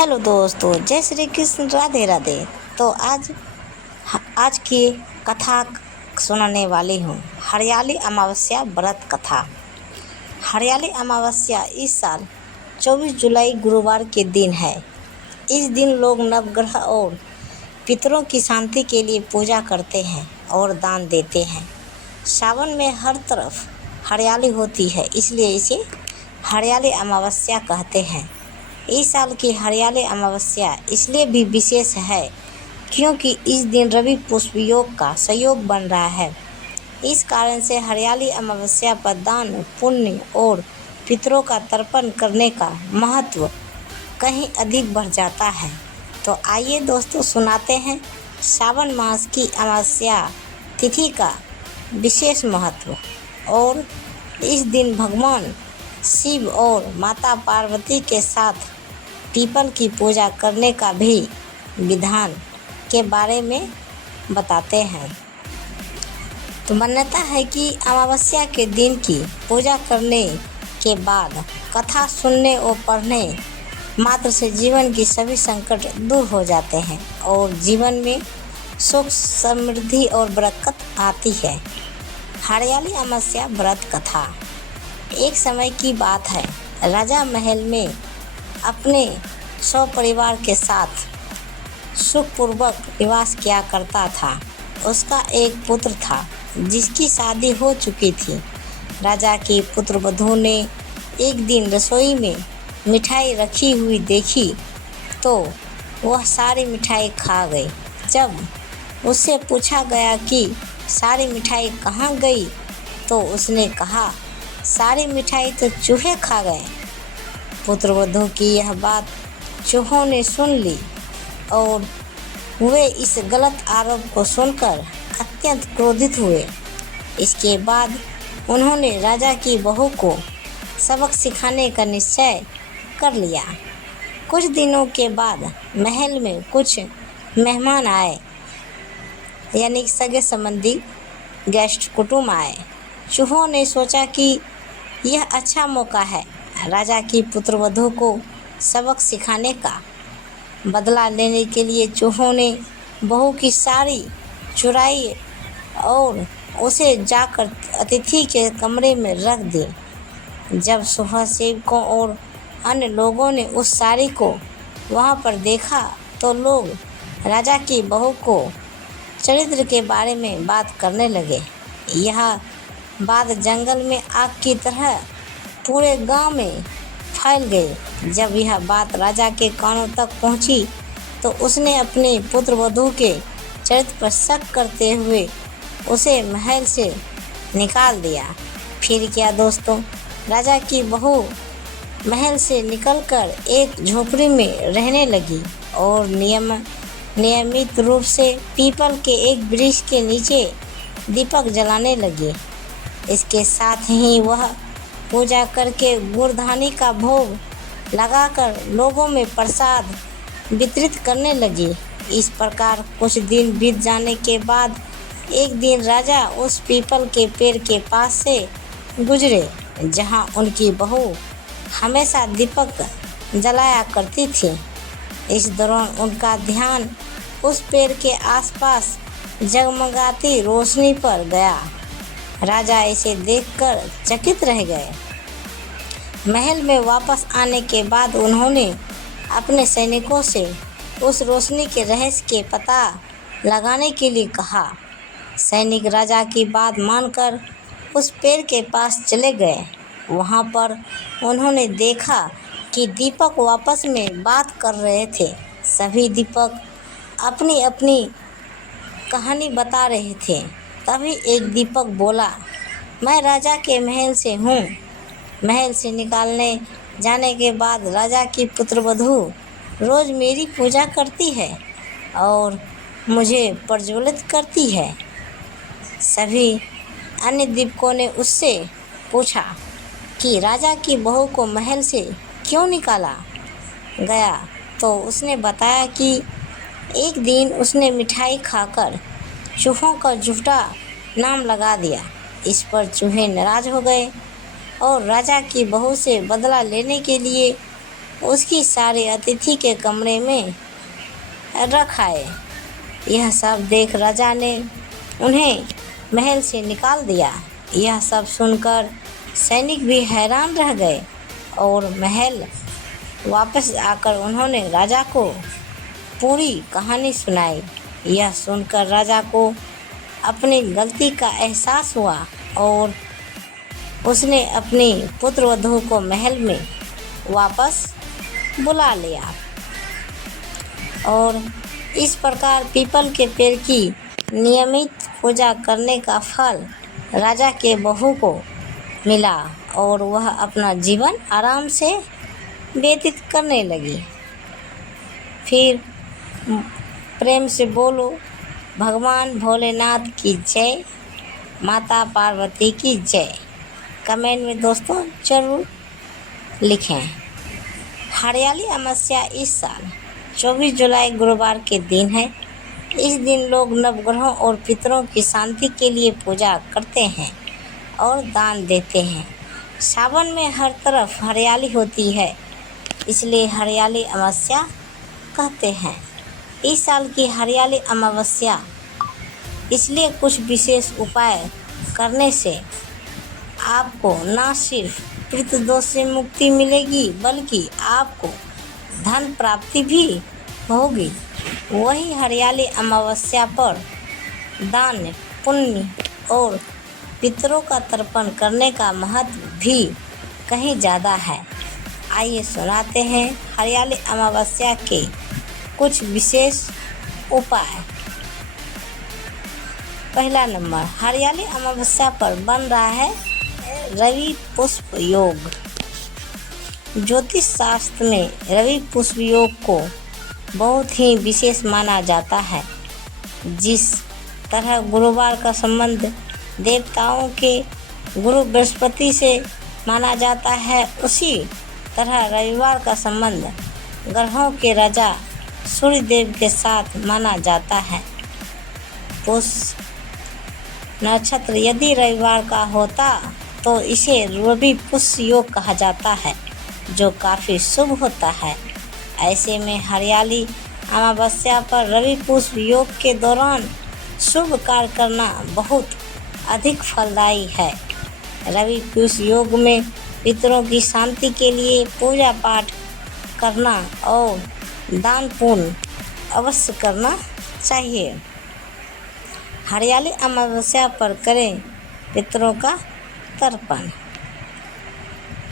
Hello दोस्तों, जय श्री कृष्ण, राधे राधे। तो आज की कथा सुनाने वाली हूँ। हरियाली अमावस्या व्रत कथा। हरियाली अमावस्या इस साल 24 जुलाई गुरुवार के दिन है। इस दिन लोग नवग्रह और पितरों की शांति के लिए पूजा करते हैं और दान देते हैं। सावन में हर तरफ हरियाली होती है, इसलिए इसे हरियाली अमावस्या कहते हैं। इस साल की हरियाली अमावस्या इसलिए भी विशेष है क्योंकि इस दिन रवि पुष्प योग का संयोग बन रहा है। इस कारण से हरियाली अमावस्या पर दान पुण्य और पितरों का तर्पण करने का महत्व कहीं अधिक बढ़ जाता है। तो आइए दोस्तों, सुनाते हैं सावन मास की अमावस्या तिथि का विशेष महत्व। और इस दिन भगवान शिव और माता पार्वती के साथ पीपल की पूजा करने का भी विधान के बारे में बताते हैं। तो मान्यता है कि अमावस्या के दिन की पूजा करने के बाद कथा सुनने और पढ़ने मात्र से जीवन की सभी संकट दूर हो जाते हैं और जीवन में सुख समृद्धि और बरकत आती है। हरियाली अमावस्या व्रत कथा। एक समय की बात है, राजा महल में अपने सपरिवार के साथ सुखपूर्वक निवास किया करता था। उसका एक पुत्र था जिसकी शादी हो चुकी थी। राजा की पुत्रवधू ने एक दिन रसोई में मिठाई रखी हुई देखी तो वह सारी मिठाई खा गई। जब उससे पूछा गया कि सारी मिठाई कहाँ गई तो उसने कहा, सारी मिठाई तो चूहे खा गए। पुत्रवधू की यह बात चूहों ने सुन ली और वे इस गलत आरोप को सुनकर अत्यंत क्रोधित हुए। इसके बाद उन्होंने राजा की बहू को सबक सिखाने का निश्चय कर लिया। कुछ दिनों के बाद महल में कुछ मेहमान आए, यानी सगे संबंधी गेस्ट कुटुंब आए। चूहों ने सोचा कि यह अच्छा मौका है राजा की पुत्रवधू को सबक सिखाने का। बदला लेने के लिए चूहों ने बहू की साड़ी चुराई और उसे जाकर अतिथि के कमरे में रख दी। जब सुबह सेवकों और अन्य लोगों ने उस साड़ी को वहां पर देखा तो लोग राजा की बहू को चरित्र के बारे में बात करने लगे। यह बात जंगल में आग की तरह पूरे गांव में फैल गई। जब यह बात राजा के कानों तक पहुंची तो उसने अपने पुत्रवधू के चरित्र पर शक करते हुए उसे महल से निकाल दिया। फिर क्या दोस्तों, राजा की बहू महल से निकलकर एक झोपड़ी में रहने लगी और नियमित रूप से पीपल के एक वृक्ष के नीचे दीपक जलाने लगी। इसके साथ ही वह पूजा करके गुड़धानी का भोग लगाकर लोगों में प्रसाद वितरित करने लगी। इस प्रकार कुछ दिन बीत जाने के बाद एक दिन राजा उस पीपल के पेड़ के पास से गुजरे जहां उनकी बहू हमेशा दीपक जलाया करती थी। इस दौरान उनका ध्यान उस पेड़ के आसपास जगमगाती रोशनी पर गया। राजा इसे देखकर चकित रह गए। महल में वापस आने के बाद उन्होंने अपने सैनिकों से उस रोशनी के रहस्य के पता लगाने के लिए कहा। सैनिक राजा की बात मानकर उस पेड़ के पास चले गए। वहां पर उन्होंने देखा कि दीपक आपस में बात कर रहे थे। सभी दीपक अपनी अपनी कहानी बता रहे थे। तभी एक दीपक बोला, मैं राजा के महल से हूँ। महल से निकालने जाने के बाद राजा की पुत्रवधू रोज़ मेरी पूजा करती है और मुझे प्रज्वलित करती है। सभी अन्य दीपकों ने उससे पूछा कि राजा की बहू को महल से क्यों निकाला गया तो उसने बताया कि एक दिन उसने मिठाई खाकर चूहों का झूठा नाम लगा दिया। इस पर चूहे नाराज हो गए और राजा की बहू से बदला लेने के लिए उसकी सारे अतिथि के कमरे में रख आए। यह सब देख राजा ने उन्हें महल से निकाल दिया। यह सब सुनकर सैनिक भी हैरान रह गए और महल वापस आकर उन्होंने राजा को पूरी कहानी सुनाई। यह सुनकर राजा को अपनी गलती का एहसास हुआ और उसने अपनी पुत्रवधू को महल में वापस बुला लिया और इस प्रकार पीपल के पेड़ की नियमित पूजा करने का फल राजा के बहू को मिला और वह अपना जीवन आराम से व्यतीत करने लगी। फिर प्रेम से बोलो, भगवान भोलेनाथ की जय, माता पार्वती की जय। कमेंट में दोस्तों ज़रूर लिखें। हरियाली अमावस्या इस साल 24 जुलाई गुरुवार के दिन है। इस दिन लोग नवग्रहों और पितरों की शांति के लिए पूजा करते हैं और दान देते हैं। सावन में हर तरफ हरियाली होती है, इसलिए हरियाली अमावस्या कहते हैं। इस साल की हरियाली अमावस्या इसलिए कुछ विशेष उपाय करने से आपको न सिर्फ पितृदोष से मुक्ति मिलेगी बल्कि आपको धन प्राप्ति भी होगी। वही हरियाली अमावस्या पर दान पुण्य और पितरों का तर्पण करने का महत्व भी कहीं ज़्यादा है। आइए सुनाते हैं हरियाली अमावस्या के कुछ विशेष उपाय। पहला नंबर, हरियाली अमावस्या पर बन रहा है रवि पुष्प योग। ज्योतिष शास्त्र में रवि पुष्प योग को बहुत ही विशेष माना जाता है। जिस तरह गुरुवार का संबंध देवताओं के गुरु बृहस्पति से माना जाता है, उसी तरह रविवार का संबंध ग्रहों के राजा सूर्य देव के साथ माना जाता है। पुष्य नक्षत्र यदि रविवार का होता तो इसे रवि पुष्य योग कहा जाता है, जो काफ़ी शुभ होता है। ऐसे में हरियाली अमावस्या पर रवि पुष्प योग के दौरान शुभ कार्य करना बहुत अधिक फलदायी है। रवि पुष्प योग में पितरों की शांति के लिए पूजा पाठ करना और दान पुण्य अवश्य करना चाहिए। हरियाली अमावस्या पर करें पितरों का तर्पण।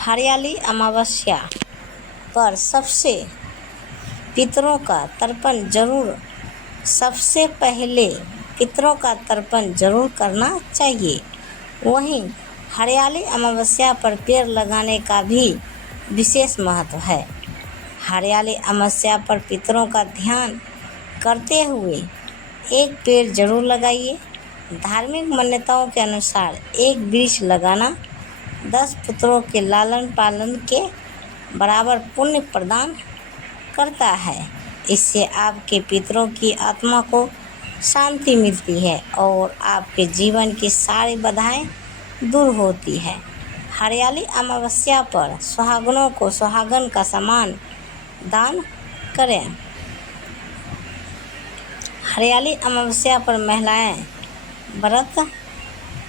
हरियाली अमावस्या पर सबसे पहले पितरों का तर्पण जरूर करना चाहिए। वहीं हरियाली अमावस्या पर पेड़ लगाने का भी विशेष महत्व है। हरियाली अमावस्या पर पितरों का ध्यान करते हुए एक पेड़ जरूर लगाइए। धार्मिक मान्यताओं के अनुसार एक वृक्ष लगाना 10 पुत्रों के लालन पालन के बराबर पुण्य प्रदान करता है। इससे आपके पितरों की आत्मा को शांति मिलती है और आपके जीवन की सारी बाधाएं दूर होती है। हरियाली अमावस्या पर सुहागनों को सुहागन का सामान दान करें। हरियाली अमावस्या पर महिलाएं व्रत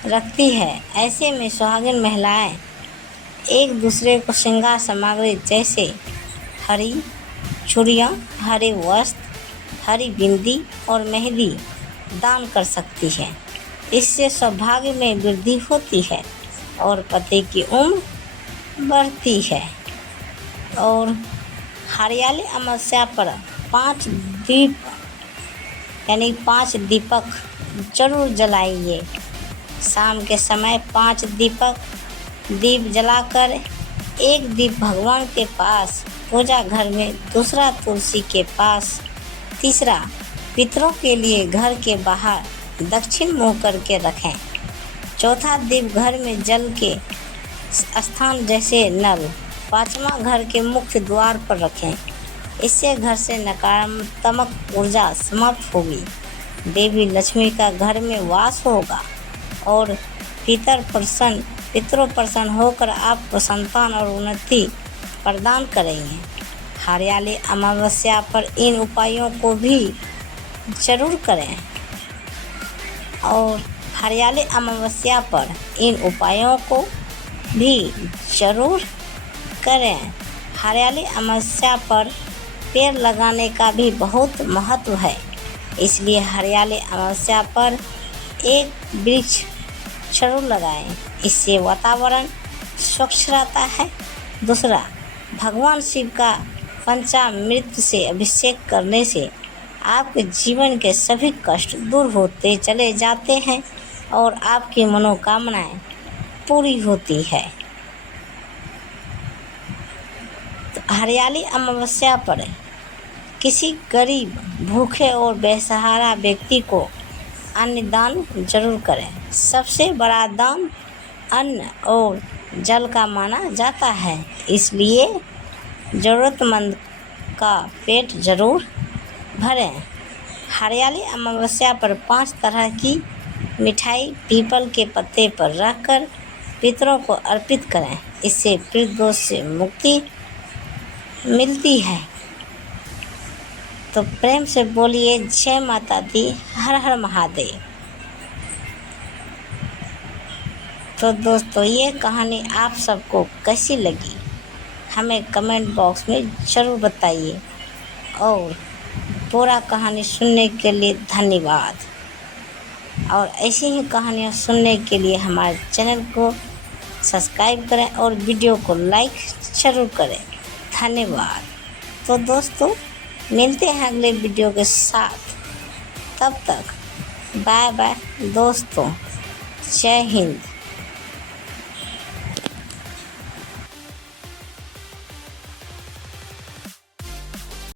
रखती है। ऐसे में सुहागिन महिलाएं एक दूसरे को श्रृंगार सामग्री जैसे हरी चूड़ियाँ, हरे वस्त्र, हरी बिंदी और मेहंदी दान कर सकती है। इससे सौभाग्य में वृद्धि होती है और पति की उम्र बढ़ती है। और हरियाली अमावस्या पर 5 दीपक जरूर जलाइए। शाम के समय 5 दीप जलाकर एक दीप भगवान के पास, पूजा घर में, दूसरा तुलसी के पास, तीसरा पितरों के लिए घर के बाहर दक्षिण मुँह करके रखें। चौथा दीप घर में जल के स्थान जैसे नल, 5वां घर के मुख्य द्वार पर रखें। इससे घर से नकारात्मक ऊर्जा समाप्त होगी, देवी लक्ष्मी का घर में वास होगा और पितरों प्रसन्न होकर आपको संतान और उन्नति प्रदान करेंगे। हरियाली अमावस्या पर इन उपायों को भी ज़रूर करें और हरियाली अमावस्या पर इन उपायों को भी ज़रूर करें। हरियाली अमावस्या पर पेड़ लगाने का भी बहुत महत्व है, इसलिए हरियाली अमावस्या पर एक वृक्ष ज़रूर लगाएं। इससे वातावरण स्वच्छ रहता है। दूसरा, भगवान शिव का पंचामृत से अभिषेक करने से आपके जीवन के सभी कष्ट दूर होते चले जाते हैं और आपकी मनोकामनाएं पूरी होती है। तो हरियाली अमावस्या पर किसी गरीब, भूखे और बेसहारा व्यक्ति को अन्न दान जरूर करें। सबसे बड़ा दान अन्न और जल का माना जाता है, इसलिए ज़रूरतमंद का पेट जरूर भरें। हरियाली अमावस्या पर 5 तरह की मिठाई पीपल के पत्ते पर रखकर पितरों को अर्पित करें। इससे पितृदोष से मुक्ति मिलती है। तो प्रेम से बोलिए जय माता दी, हर हर महादेव। तो दोस्तों, ये कहानी आप सबको कैसी लगी हमें कमेंट बॉक्स में ज़रूर बताइए और पूरा कहानी सुनने के लिए धन्यवाद। और ऐसी ही कहानियाँ सुनने के लिए हमारे चैनल को सब्सक्राइब करें और वीडियो को लाइक ज़रूर करें। धन्यवाद। तो दोस्तों, मिलते हैं अगले वीडियो के साथ। तब तक बाय बाय दोस्तों। जय हिंद।